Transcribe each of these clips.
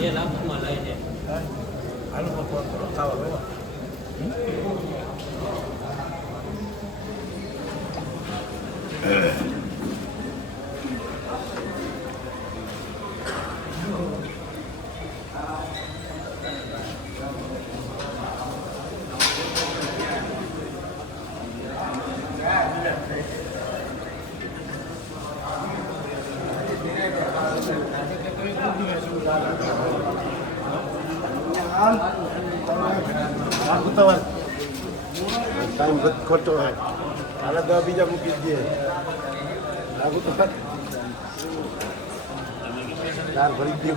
એ લાખોમાં લઈ છે. આલુ આખું તમારે ટાઈમ ખોટો હોય હાલે દવા બીજા મૂકી દે આખું તો ચાર ભરી દે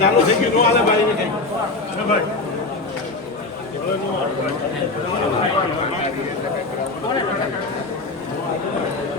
ચાલુ થઈ ગયું નો હાલે ભાઈ ને ભાઈ પાણી ન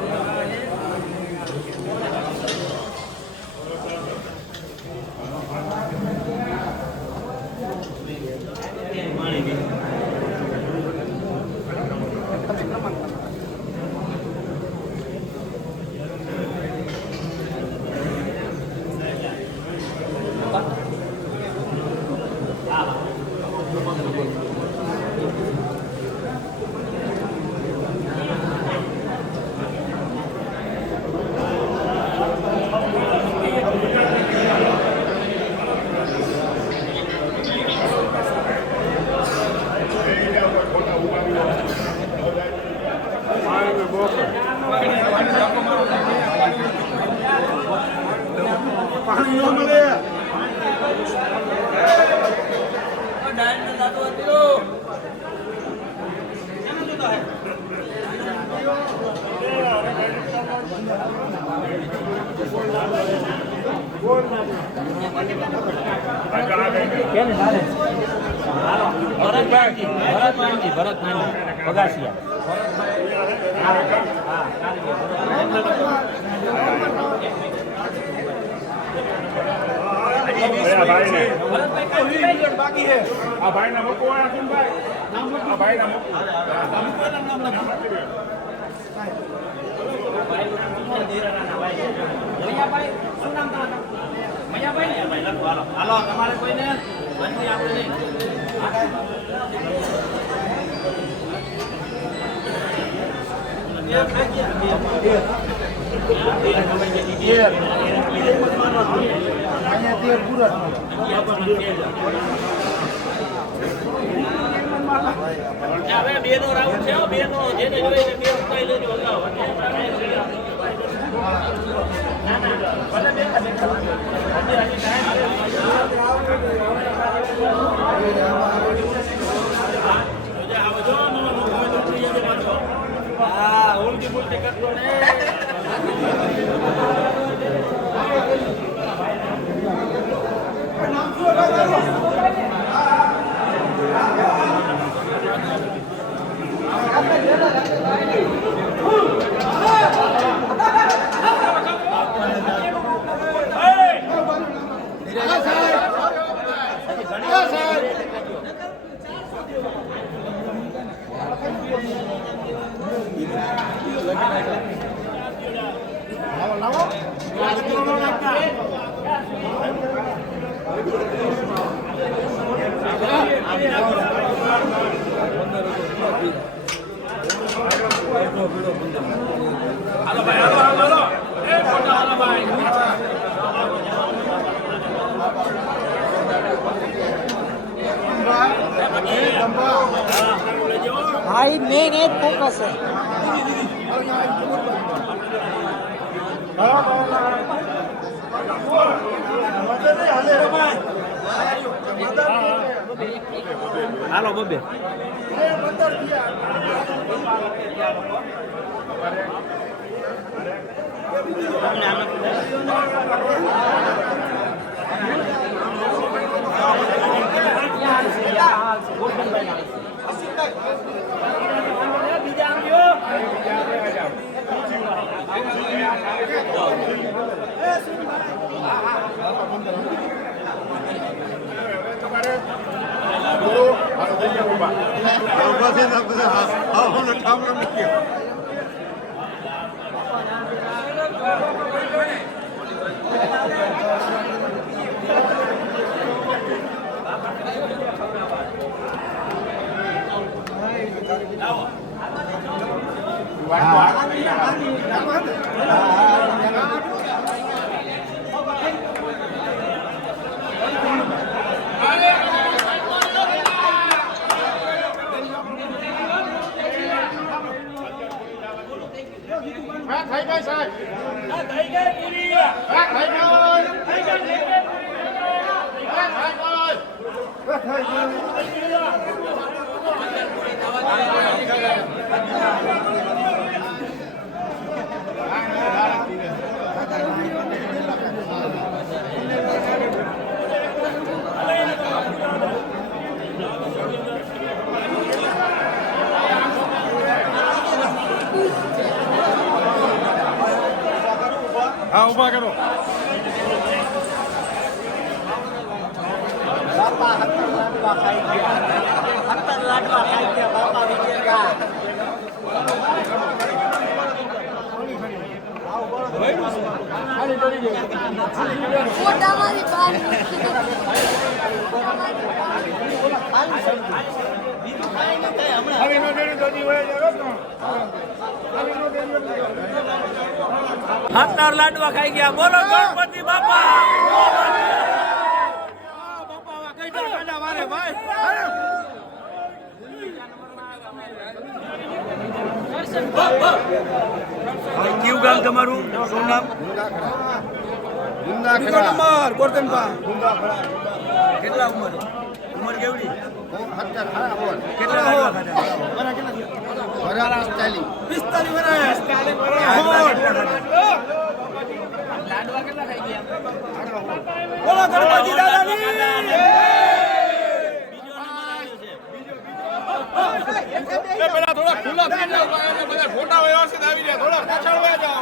ભરતભાઈ ભરતભાઈ ભરતભાઈ બગાસિયા બાકી છે આ ભાઈ ના ભાઈ આ ભાઈ ના મૂકવો હાલો તમારે કોઈને આપણે નહીં હવે બે નો રાઉન્ડ છે હો, બે નો જેને જોઈએ છે બે ઉપાય લેજો અગાઉ ના ના ભલે બેઠા બેઠા હજી હજી ટાઈમ છે. જોજે, આવો જો, નવો મોકો હોય તો ઉતરી જજે પાછો. હા ઉલટી પુલટી કરતો ને હાલો ભાઈ હાલો હાલો ભાઈ મેન એ જ ફોકસ છે. હાલો બબે. Golden Gracias. ને ગઈ સાહેબ. થઈ ગઈ પૂરી. હા ઊભા કરો બાપા હતર લાડવા ખાઈ ગયા હતર લાડવા ખાઈ ગયા બાપા વિજેતા ફોટામાંથી હતર લાડવા ખાઈ ગયા. બોલો ગણપતિ બાપા. કયું ગામ તમારું? શું નામ? ગુંદાખડા ગોરધનપા કેટલા ઉંમર? ઉંમર કેવડી? કેટલા લાડવા કેટલા ખાઈ ગયા? બોલો ગણપતિ દાદાની. પેલા થોડા ખુલ્લા થઈ જાવ એટલે બધા ફોટા વ્યવસ્થિત આવી જાય. થોડા પાછળ વયા જાઓ.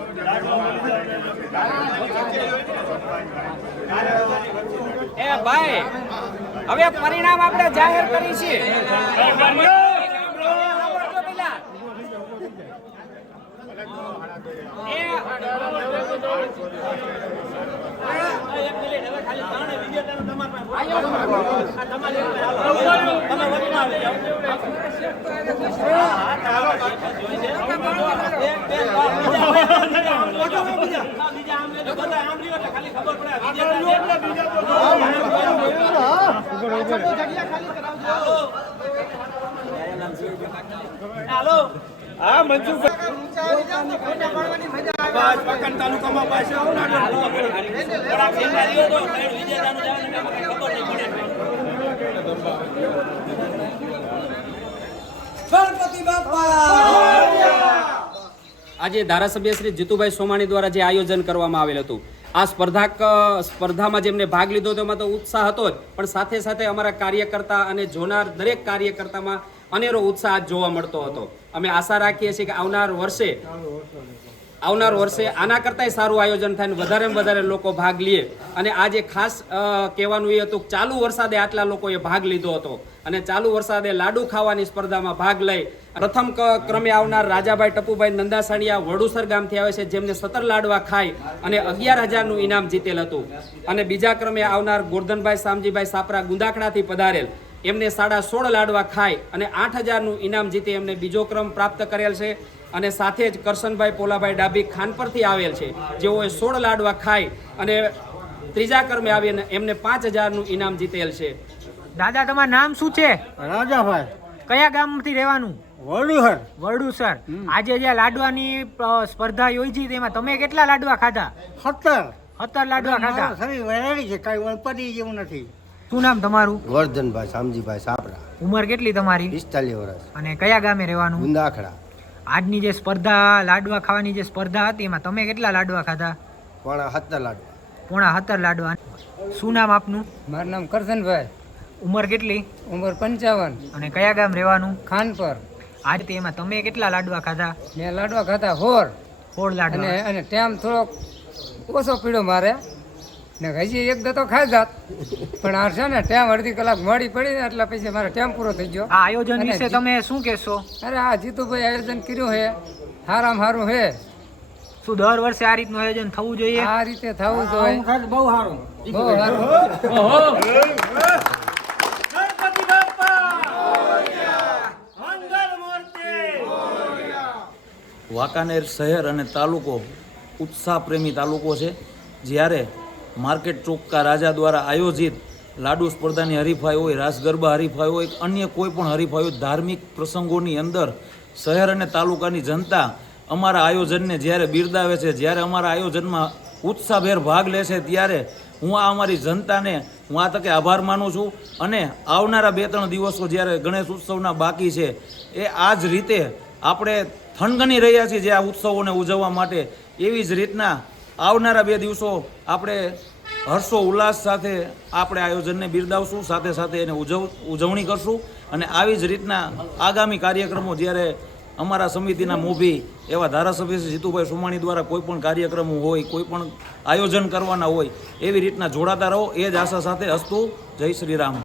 એ ભાઈ હવે પરિણામ આપણે જાહેર કરી છે. તમારા મનસુખભાઈ બસ પકડ તાલુકામાં પાસે આવો ને હાલો આજે ધારાસભ્ય શ્રી જીતુભાઈ સોમાણી દ્વારા જે આયોજન કરવામાં આવેલ હતું, આ સ્પર્ધાક સ્પર્ધામાં જેમને ભાગ લીધો હતો એમાં તો ઉત્સાહ હતો જ, પણ સાથે સાથે અમારા કાર્યકર્તા અને જોનાર દરેક કાર્યકર્તામાં અનેરો ઉત્સાહ જોવા મળતો હતો. અમે આશા રાખીએ છીએ કે આવનાર વર્ષે આવનાર વર્ષે આના કરતાંય સારું આયોજન થાય ને વધારે વધારે લોકો ભાગ લે. અને આજે ખાસ કહેવાનું એ હતું કે ચાલુ વરસાદે આટલા લોકોએ ભાગ લીધો હતો. અને ચાલુ વરસાદે લાડુ ખાવાની સ્પર્ધામાં ભાગ લઈ પ્રથમ ક્રમે આવનાર રાજાભાઈ ટપુભાઈ નંદાસાણીયા વડુસર ગામથી આવે છે, જેમને સત્તર લાડવા ખાય અને અગિયાર હજારનું ઇનામ જીતેલ હતું. અને બીજા ક્રમે આવનાર ગોરધનભાઈ સામજીભાઈ સાપરા ગુંદાખડાથી પધારેલ. એમને સાડા સોળ લાડવા ખાય અને આઠ હજારનું ઇનામ જીતી એમને બીજો ક્રમ પ્રાપ્ત કરેલ છે. અને સાથે જ કરશનભાઈ પોલાભાઈ ડાભી ખાનપરથી આવેલ છે. જેઓએ સોળ લાડવા ખાઈ અને ત્રીજા કર્મે આવીને એમને પાંચ હજારનું ઇનામ જીતેલ છે. દાદા તમારું નામ શું છે? રાજાભાઈ. કયા ગામથી રહેવાનું? વડુસર વરડુસર. આજે જે લાડવાની સ્પર્ધા યોજી તેમાં તમે કેટલા લાડવા ખાધા? સત્તર. સત્તર લાડવા ખાધા? સરી વહેરી છે કાંઈ પડી જેવું નથી. શું નામ તમારું? વર્ધનભાઈ શામજીભાઈ સાપરા. ઉંમર કેટલી તમારી? પિસ્તાલીસ વર્ષ. અને કયા ગામે રહેવાનું? ગુંદાખડા. આજની જે સ્પર્ધા લાડવા ખાવાની જે સ્પર્ધા હતી એમાં તમે કેટલા લાડવા ખાધા? પોણા હતર લાડવા. પોણા સત્તર લાડવા. શું નામ આપનું? મારું નામ કરશનભાઈ. ઉંમર કેટલી? ઉંમર પંચાવન. અને કયા ગામ રહેવાનું? ખાનપર. આજ એમાં તમે કેટલા લાડવા ખાધા? મેં લાડવા ખાતા હોર હોળ લાડવા. અને ટાઈમ થોડોક ઓછો પીડો મારે ને હજી એક દતો ખાઈ જાત. પણ આ છે ને ટાઈમ અડધી કલાક મળી પડી ને એટલે પછી મારો ટાઈમ પૂરો થઈ ગયો. આ આયોજન વિશે તમે શું કહેશો? અરે આ જીતુભાઈ આયોજન કર્યું છે. સારામાં સારું છે. શું દર વર્ષે આ રીતનું આયોજન થવું જોઈએ? આ રીતે થવું જોઈએ. બહુ સારું બહુ સારું વાંકાનેર શહેર અને તાલુકો ઉત્સાહ પ્રેમી તાલુકો છે. જ્યારે માર્કેટ ચોક્કા રાજા દ્વારા આયોજિત લાડુ સ્પર્ધાની હરીફાઈ હોય, રાસ ગરબા હરીફાઈ હોય અન્ય કોઈ પણ હરીફાઈ હોય, ધાર્મિક પ્રસંગોની અંદર શહેર અને તાલુકાની જનતા અમારા આયોજનને જ્યારે બિરદાવે છે, જ્યારે અમારા આયોજનમાં ઉત્સાહભેર ભાગ લે છે, ત્યારે હું આ અમારી જનતાને હું આ તકે આભાર માનું છું અને આવનારા બે ત્રણ દિવસો જ્યારે ગણેશ ઉત્સવના બાકી છે, એ આ જ રીતે આપણે થનગની રહ્યા છીએ જે આ ઉત્સવોને ઉજવવા માટે એવી જ રીતના આવનારા બે દિવસો આપણે હર્ષો ઉલ્લાસ સાથે આપણે આયોજનને બિરદાવશું, સાથે સાથે એને ઉજવ, ઉજવણી કરશું અને આવી જ રીતના આગામી કાર્યક્રમો જ્યારે અમારા સમિતિના મોભી એવા ધારાસભ્ય શ્રી જીતુભાઈ સુમાણી દ્વારા કોઈ પણ કાર્યક્રમો હોય, કોઈ પણ આયોજન કરવાના હોય, એવી રીતના જોડાતા રહો. એ જ આશા સાથે હસ્તુ જય શ્રી રામ.